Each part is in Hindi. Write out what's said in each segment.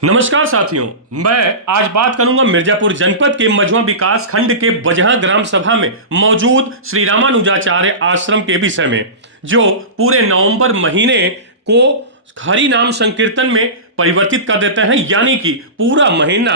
नमस्कार साथियों, मैं आज बात करूंगा मिर्जापुर जनपद के मझवा विकास खंड के बजहा ग्राम सभा में मौजूद श्री रामानुजाचार्य आश्रम के विषय में, जो पूरे नवंबर महीने को हरि नाम संकीर्तन में परिवर्तित कर देते हैं। यानी कि पूरा महीना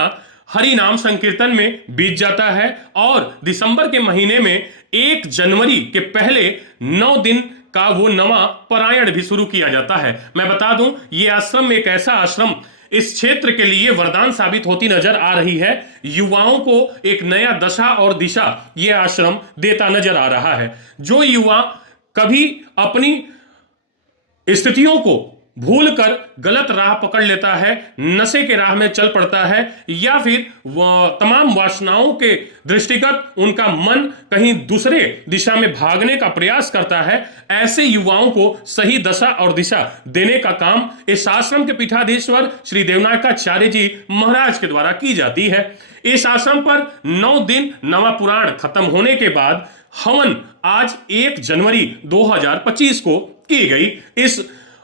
हरि नाम संकीर्तन में बीत जाता है और दिसंबर के महीने में 1 जनवरी के पहले 9 दिन का वो नवा पारायण भी शुरू किया जाता है। मैं बता दूं, ये आश्रम एक ऐसा आश्रम इस क्षेत्र के लिए वरदान साबित होती नजर आ रही है। युवाओं को एक नया दशा और दिशा यह आश्रम देता नजर आ रहा है। जो युवा कभी अपनी स्थितियों को भूलकर गलत राह पकड़ लेता है, नशे के राह में चल पड़ता है, या फिर तमाम वासनाओं के दृष्टिगत उनका मन कहीं दूसरे दिशा में भागने का प्रयास करता है, ऐसे युवाओं को सही दशा और दिशा देने का काम इस आश्रम के पीठाधीश्वर श्री देवनायकाचार्य जी महाराज के द्वारा की जाती है। इस आश्रम पर 9 दिन नवा पुराण खत्म होने के बाद हवन आज 1 जनवरी 2025 को की गई। इस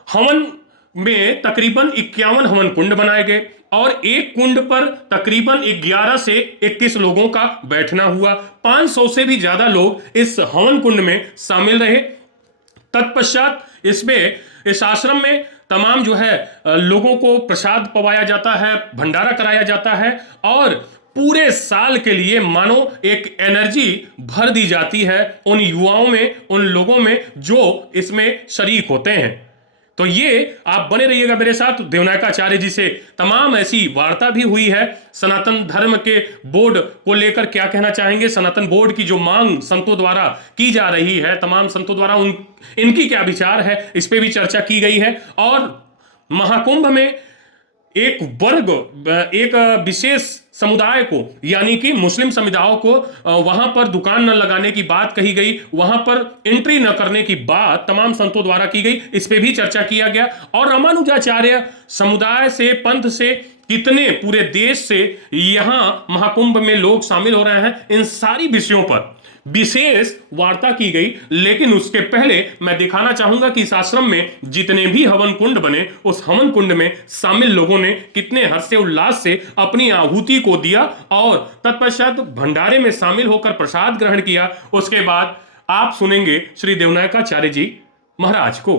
हवन में तकरीबन 51 हवन कुंड बनाए गए और एक कुंड पर तकरीबन 11 से 21 लोगों का बैठना हुआ। 500 से भी ज्यादा लोग इस हवन कुंड में शामिल रहे। तत्पश्चात इस आश्रम में तमाम लोगों को प्रसाद पवाया जाता है, भंडारा कराया जाता है और पूरे साल के लिए मानो एक एनर्जी भर दी जाती है उन युवाओं में, उन लोगों में जो इसमें शरीक होते हैं। तो ये आप बने रहिएगा मेरे साथ। देवनायकाचार्य जी से तमाम ऐसी वार्ता भी हुई है। सनातन धर्म के बोर्ड को लेकर क्या कहना चाहेंगे, सनातन बोर्ड की जो मांग संतों द्वारा की जा रही है, तमाम संतों द्वारा इनकी क्या विचार है, इस पे भी चर्चा की गई है। और महाकुंभ में एक वर्ग, एक विशेष समुदाय को, यानी कि मुस्लिम समुदायों को वहां पर दुकान न लगाने की बात कही गई, वहां पर एंट्री न करने की बात तमाम संतों द्वारा की गई, इस पे भी चर्चा किया गया। और रामानुजाचार्य समुदाय से, पंथ से कितने पूरे देश से यहां महाकुंभ में लोग शामिल हो रहे हैं, इन सारी विषयों पर विशेष वार्ता की गई। लेकिन उसके पहले मैं दिखाना चाहूंगा कि इस आश्रम में जितने भी हवन कुंड बने, उस हवन कुंड में शामिल लोगों ने कितने हर्ष से, उल्लास से अपनी आहुति को दिया और तत्पश्चात भंडारे में शामिल होकर प्रसाद ग्रहण किया। उसके बाद आप सुनेंगे श्री देवनायकाचार्य जी महाराज को।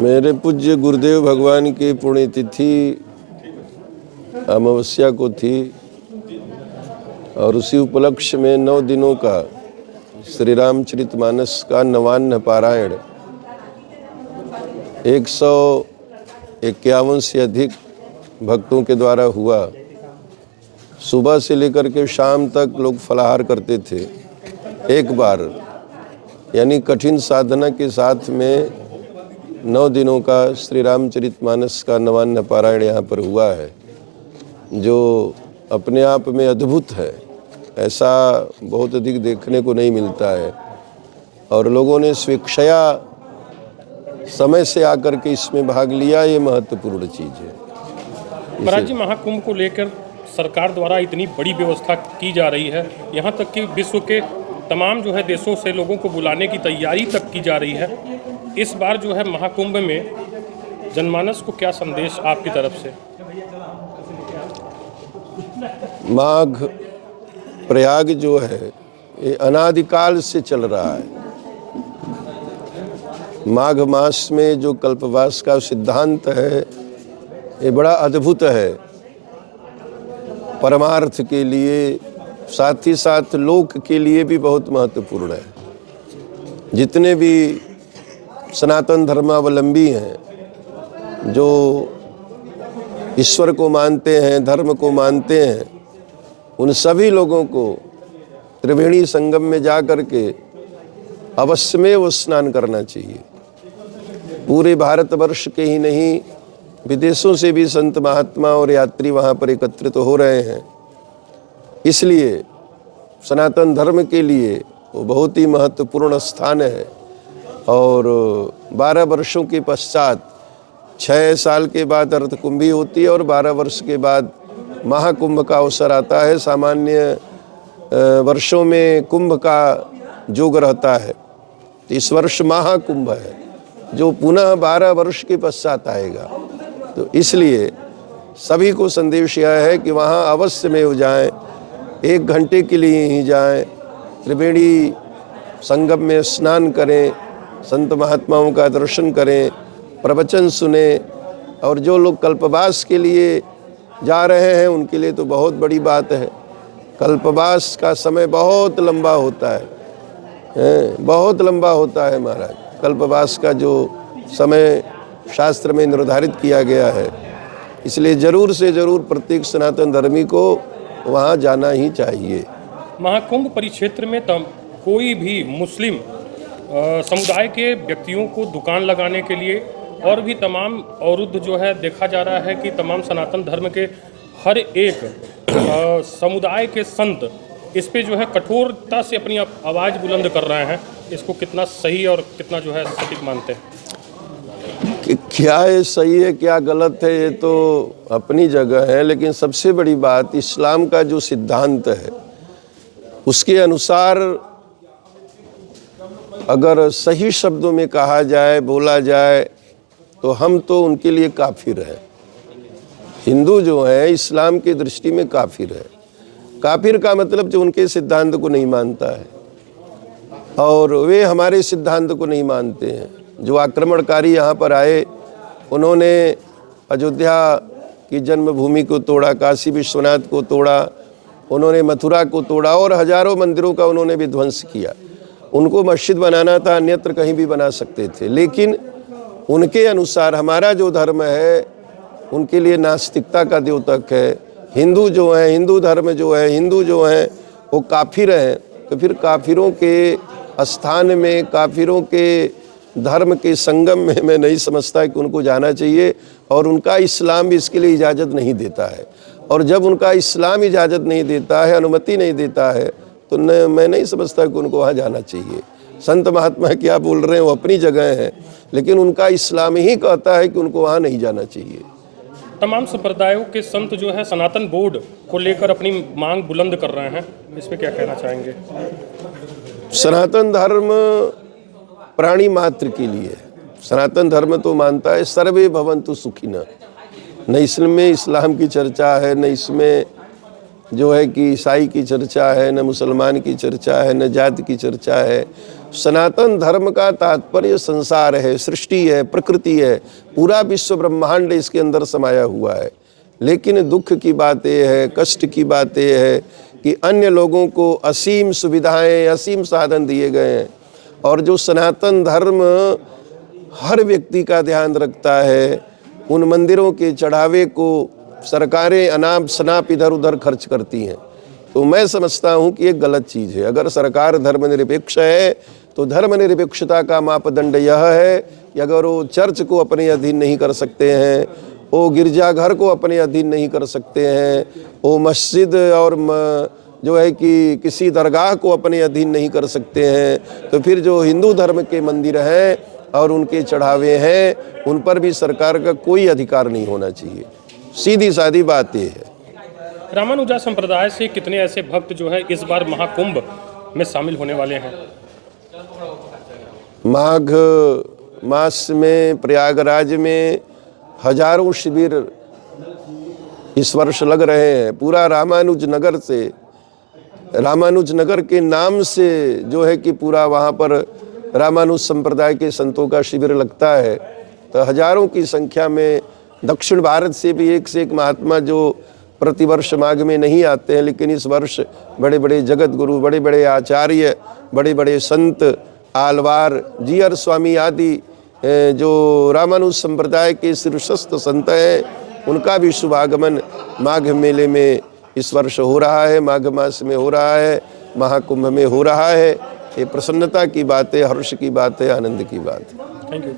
मेरे पूज्य गुरुदेव भगवान की पुण्यतिथि अमावस्या को थी और उसी उपलक्ष्य में 9 दिनों का श्री रामचरितमानस का नवान्न पारायण 151 से अधिक भक्तों के द्वारा हुआ। सुबह से लेकर के शाम तक लोग फलाहार करते थे। एक बार यानी कठिन साधना के साथ में 9 दिनों का श्री रामचरितमानस का नवान्न पारायण यहाँ पर हुआ है, जो अपने आप में अद्भुत है। ऐसा बहुत अधिक देखने को नहीं मिलता है और लोगों ने स्वेच्छया समय से आकर के इसमें भाग लिया, ये महत्वपूर्ण चीज़ है। महाराज जी, महाकुंभ को लेकर सरकार द्वारा इतनी बड़ी व्यवस्था की जा रही है, यहाँ तक कि विश्व के तमाम जो है देशों से लोगों को बुलाने की तैयारी तक की जा रही है। इस बार जो है महाकुंभ में जनमानस को क्या संदेश आपकी तरफ से? माघ प्रयाग जो है ये अनादिकाल से चल रहा है। माघ मास में जो कल्पवास का सिद्धांत है ये बड़ा अद्भुत है, परमार्थ के लिए साथ ही साथ लोक के लिए भी बहुत महत्वपूर्ण है। जितने भी सनातन धर्मावलंबी हैं, जो ईश्वर को मानते हैं, धर्म को मानते हैं, उन सभी लोगों को त्रिवेणी संगम में जा कर के अवश्य में वो स्नान करना चाहिए। पूरे भारतवर्ष के ही नहीं, विदेशों से भी संत महात्मा और यात्री वहाँ पर एकत्रित हो रहे हैं। इसलिए सनातन धर्म के लिए वो बहुत ही महत्वपूर्ण स्थान है। और 12 वर्षों के पश्चात 6 साल के बाद अर्धकुंभी होती है और 12 वर्ष के बाद महाकुंभ का अवसर आता है। सामान्य वर्षों में कुंभ का योग रहता है, तो इस वर्ष महाकुंभ है जो पुनः 12 वर्ष के पश्चात आएगा। तो इसलिए सभी को संदेश यह है कि वहाँ अवश्य में हो जाएं, 1 घंटे के लिए ही जाएं, त्रिवेणी संगम में स्नान करें, संत महात्माओं का दर्शन करें, प्रवचन सुने। और जो लोग कल्पवास के लिए जा रहे हैं उनके लिए तो बहुत बड़ी बात है। कल्पवास का समय बहुत लंबा होता है, बहुत लंबा होता है महाराज। कल्पवास का जो समय शास्त्र में निर्धारित किया गया है, इसलिए जरूर से जरूर प्रत्येक सनातन धर्मी को वहाँ जाना ही चाहिए। महाकुंभ परिक्षेत्र में कोई भी मुस्लिम समुदाय के व्यक्तियों को दुकान लगाने के लिए और भी तमाम अवरुद्ध जो है देखा जा रहा है कि तमाम सनातन धर्म के हर एक समुदाय के संत इस पे जो है कठोरता से अपनी आवाज़ बुलंद कर रहे हैं। इसको कितना सही और कितना जो है सटीक मानते हैं? क्या ये सही है क्या गलत है ये तो अपनी जगह है, लेकिन सबसे बड़ी बात इस्लाम का जो सिद्धांत है उसके अनुसार अगर सही शब्दों में कहा जाए, बोला जाए, तो हम तो उनके लिए काफिर हैं। हिंदू जो है इस्लाम की दृष्टि में काफिर है। काफिर का मतलब जो उनके सिद्धांत को नहीं मानता है, और वे हमारे सिद्धांत को नहीं मानते हैं। जो आक्रमणकारी यहाँ पर आए, उन्होंने अयोध्या की जन्मभूमि को तोड़ा, काशी विश्वनाथ को तोड़ा, उन्होंने मथुरा को तोड़ा और हजारों मंदिरों का उन्होंने विध्वंस किया। उनको मस्जिद बनाना था, अन्यत्र कहीं भी बना सकते थे, लेकिन उनके अनुसार हमारा जो धर्म है उनके लिए नास्तिकता का द्योतक है। हिंदू जो है, हिंदू धर्म जो है, हिंदू जो हैं वो काफिर हैं। तो फिर काफिरों के स्थान में, काफिरों के धर्म के संगम में मैं नहीं समझता कि उनको जाना चाहिए, और उनका इस्लाम भी इसके लिए इजाज़त नहीं देता है। और जब उनका इस्लाम इजाज़त नहीं देता है, अनुमति नहीं देता है, तो मैं नहीं समझता कि उनको वहाँ जाना चाहिए। संत महात्मा क्या बोल रहे हैं वो अपनी जगह है, लेकिन उनका इस्लाम ही कहता है कि उनको वहाँ नहीं जाना चाहिए। तमाम संप्रदायों के संत जो है सनातन बोर्ड को लेकर अपनी मांग बुलंद कर रहे हैं, इस पे क्या कहना चाहेंगे? सनातन धर्म प्राणी मात्र के लिए, सनातन धर्म तो मानता है सर्वे भवन्तु सुखिनः। न इसमें इस्लाम की चर्चा है, न इसमें जो है कि ईसाई की चर्चा है, न मुसलमान की चर्चा है, न जाति की चर्चा है। सनातन धर्म का तात्पर्य संसार है, सृष्टि है, प्रकृति है, पूरा विश्व ब्रह्मांड इसके अंदर समाया हुआ है। लेकिन दुख की बात यह है, कष्ट की बात यह है कि अन्य लोगों को असीम सुविधाएं, असीम साधन दिए गए हैं, और जो सनातन धर्म हर व्यक्ति का ध्यान रखता है, उन मंदिरों के चढ़ावे को सरकारें अनाप शनाप इधर उधर खर्च करती हैं। तो मैं समझता हूँ कि ये गलत चीज़ है। अगर सरकार धर्मनिरपेक्ष है तो धर्मनिरपेक्षता का मापदंड यह है कि अगर वो चर्च को अपने अधीन नहीं कर सकते हैं, वो गिरजाघर को अपने अधीन नहीं कर सकते हैं, वो मस्जिद और जो है कि किसी दरगाह को अपने अधीन नहीं कर सकते हैं, तो फिर जो हिंदू धर्म के मंदिर हैं और उनके चढ़ावे हैं, उन पर भी सरकार का कोई अधिकार नहीं होना चाहिए। सीधी सादी बात यह है। रामानुजा संप्रदाय से कितने ऐसे भक्त जो है इस बार महाकुंभ में शामिल होने वाले हैं? माघ मास में प्रयागराज में हजारों शिविर इस वर्ष लग रहे हैं। पूरा रामानुज नगर से, रामानुज नगर के नाम से जो है कि पूरा वहाँ पर रामानुज संप्रदाय के संतों का शिविर लगता है। तो हजारों की संख्या में दक्षिण भारत से भी एक से एक महात्मा जो प्रतिवर्ष माघ में नहीं आते हैं, लेकिन इस वर्ष बड़े बड़े जगत गुरु, बड़े बड़े आचार्य, बड़े बड़े संत, आलवार, जीयर स्वामी आदि जो रामानुज संप्रदाय के शीर्षस्थ संत हैं, उनका भी शुभागमन माघ मेले में इस वर्ष हो रहा है, माघ मास में हो रहा है, महाकुंभ में हो रहा है। ये प्रसन्नता की बात है, हर्ष की बात है, आनंद की बात है। Thank you.